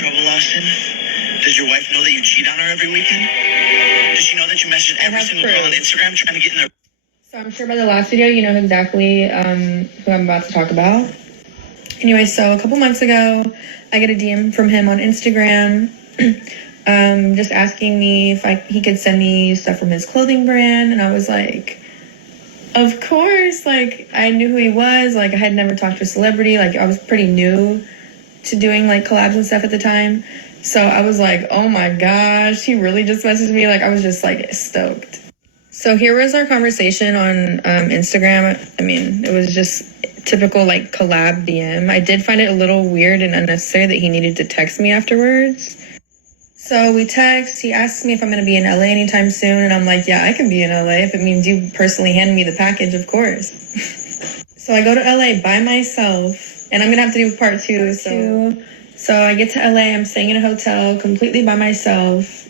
trouble, Austin? Does your wife know that you cheat on her every weekend? Does she know that you message every single girl on Instagram trying to get in their... So I'm sure by the last video, you know exactly who I'm about to talk about. Anyway, so a couple months ago, I get a DM from him on Instagram, just asking me if he could send me stuff from his clothing brand. And I was like, of course. Like, I knew who he was. Like, I had never talked to a celebrity. Like, I was pretty new to doing like collabs and stuff at the time. So I was like, oh my gosh, he really just messaged me. Like, I was just like stoked. So here was our conversation on Instagram. I mean, it was just typical like collab DM. I did find it a little weird and unnecessary that he needed to text me afterwards. So we text, he asks me if I'm going to be in LA anytime soon. And I'm like, yeah, I can be in LA if it means you personally hand me the package, of course. So I go to LA by myself, and I'm going to have to do part two. So I get to LA, I'm staying in a hotel completely by myself.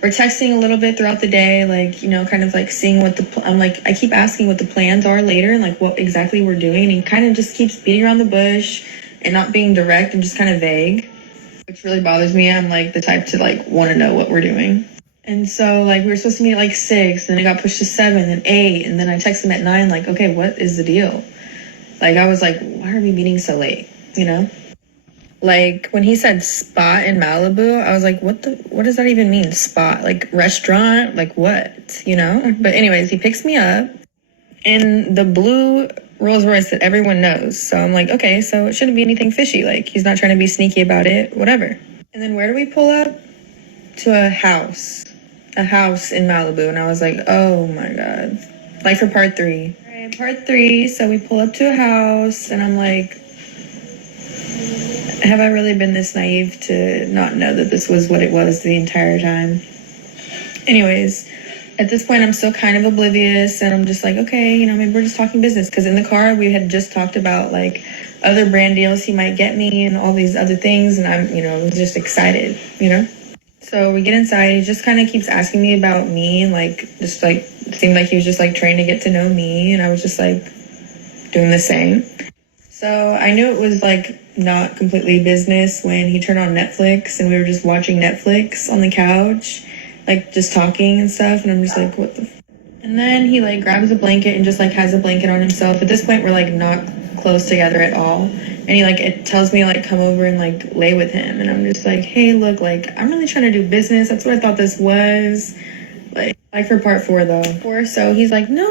We're texting a little bit throughout the day, like, you know, kind of like seeing what I'm like, I keep asking what the plans are later and like what exactly we're doing. And he kind of just keeps beating around the bush and not being direct and just kind of vague, which really bothers me. I'm like the type to like want to know what we're doing. And so like we were supposed to meet at like 6, then it got pushed to 7, then 8. And then I texted him at 9, like, okay, what is the deal? Like, I was like, why are we meeting so late? You know? Like, when he said spot in Malibu, I was like, what does that even mean, spot? Like, restaurant? Like, what? You know? But anyways, he picks me up in the blue Rolls Royce that everyone knows. So I'm like, okay, so it shouldn't be anything fishy. Like, he's not trying to be sneaky about it, whatever. And then where do we pull up? To a house in Malibu. And I was like, oh my God. Like for part 3. All right, part 3. So we pull up to a house and I'm like, have I really been this naive to not know that this was what it was the entire time? Anyways, at this point, I'm still kind of oblivious, and I'm just like, okay, you know, maybe we're just talking business. Because in the car, we had just talked about, like, other brand deals he might get me and all these other things, and I'm, you know, just excited, you know? So we get inside, he just kind of keeps asking me about me, and, like, just, like, it seemed like he was just, like, trying to get to know me, and I was just, like, doing the same. So I knew it was, like, not completely business when he turned on Netflix and we were just watching Netflix on the couch, like just talking and stuff. And I'm just like, what the And then he like grabs a blanket and just like has a blanket on himself. At this point, we're like not close together at all. And he like, it tells me like come over and like lay with him. And I'm just like, hey, look, like I'm really trying to do business. That's what I thought this was. Like for part 4 though. So he's like, no.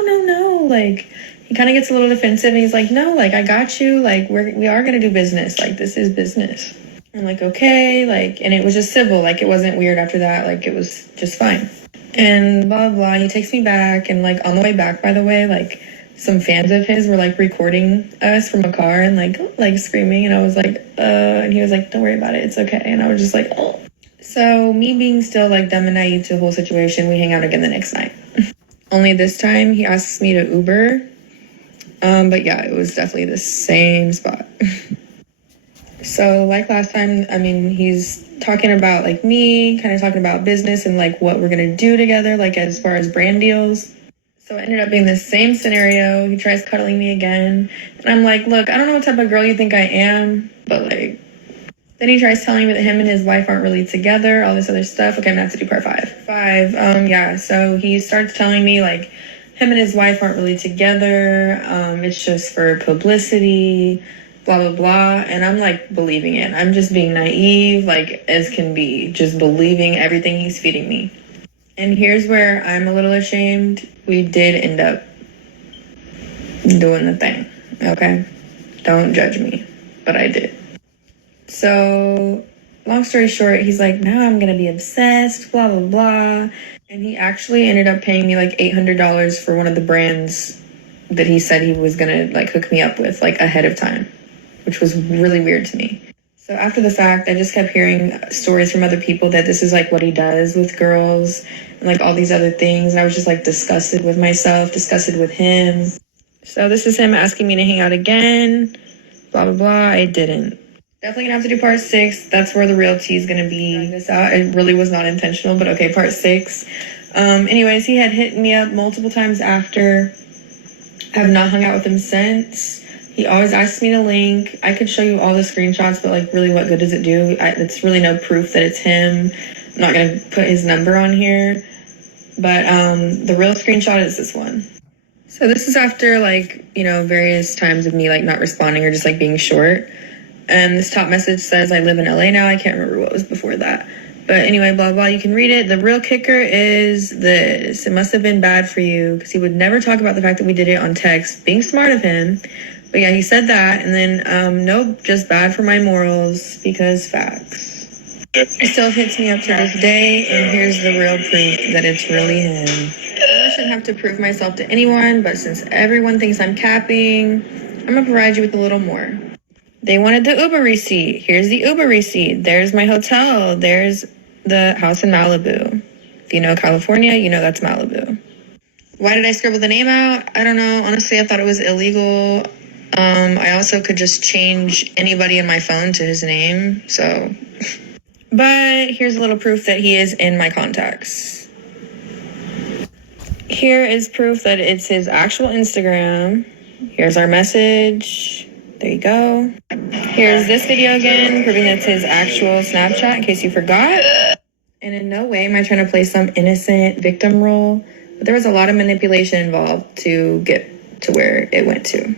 Like, he kind of gets a little defensive and he's like, no, like, I got you. Like, we are going to do business. Like, this is business. I'm like, okay. Like, and it was just civil. Like, it wasn't weird after that. Like, it was just fine. And blah, blah. He takes me back. And, like, on the way back, by the way, like, some fans of his were, like, recording us from a car and, like screaming. And I was like, and he was like, don't worry about it. It's okay. And I was just like, oh. So me being still, like, dumb and naive to the whole situation, we hang out again the next night. Only this time, he asks me to Uber. But yeah, it was definitely the same spot. So like last time, I mean, he's talking about like me, kind of talking about business and like what we're going to do together, like as far as brand deals. So it ended up being the same scenario. He tries cuddling me again. And I'm like, look, I don't know what type of girl you think I am, but like, then he tries telling me that him and his wife aren't really together, all this other stuff. Okay, I'm gonna have to do part 5. Yeah, so he starts telling me like, him and his wife aren't really together. It's just for publicity, blah, blah, blah. And I'm like believing it. I'm just being naive, like as can be, just believing everything he's feeding me. And here's where I'm a little ashamed. We did end up doing the thing, okay? Don't judge me, but I did. So long story short, he's like, now I'm going to be obsessed, blah, blah, blah. And he actually ended up paying me like $800 for one of the brands that he said he was going to like hook me up with like ahead of time, which was really weird to me. So after the fact, I just kept hearing stories from other people that this is like what he does with girls and like all these other things. And I was just like disgusted with myself, disgusted with him. So this is him asking me to hang out again, blah, blah, blah. I didn't. Definitely gonna have to do part 6. That's where the real tea is gonna be. This out. It really was not intentional, but okay, part 6. Anyways, he had hit me up multiple times after. I have not hung out with him since. He always asks me to link. I could show you all the screenshots, but like really what good does it do? It's really no proof that it's him. I'm not going to put his number on here. But the real screenshot is this one. So this is after like, you know, various times of me like not responding or just like being short. And this top message says, I live in LA now. I can't remember what was before that. But anyway, blah, blah, you can read it. The real kicker is this. It must have been bad for you because he would never talk about the fact that we did it on text. Being smart of him. But yeah, he said that. And then, nope, just bad for my morals because facts. It still hits me up to this day. And here's the real proof that it's really him. I shouldn't have to prove myself to anyone. But since everyone thinks I'm capping, I'm going to provide you with a little more. They wanted the Uber receipt. Here's the Uber receipt. There's my hotel. There's the house in Malibu. If you know California, you know that's Malibu. Why did I scribble the name out? I don't know. Honestly, I thought it was illegal. I also could just change anybody in my phone to his name. So, but here's a little proof that he is in my contacts. Here is proof that it's his actual Instagram. Here's our message. There you go. Here's this video again, proving that it's his actual Snapchat, in case you forgot. And in no way am I trying to play some innocent victim role, but there was a lot of manipulation involved to get to where it went to.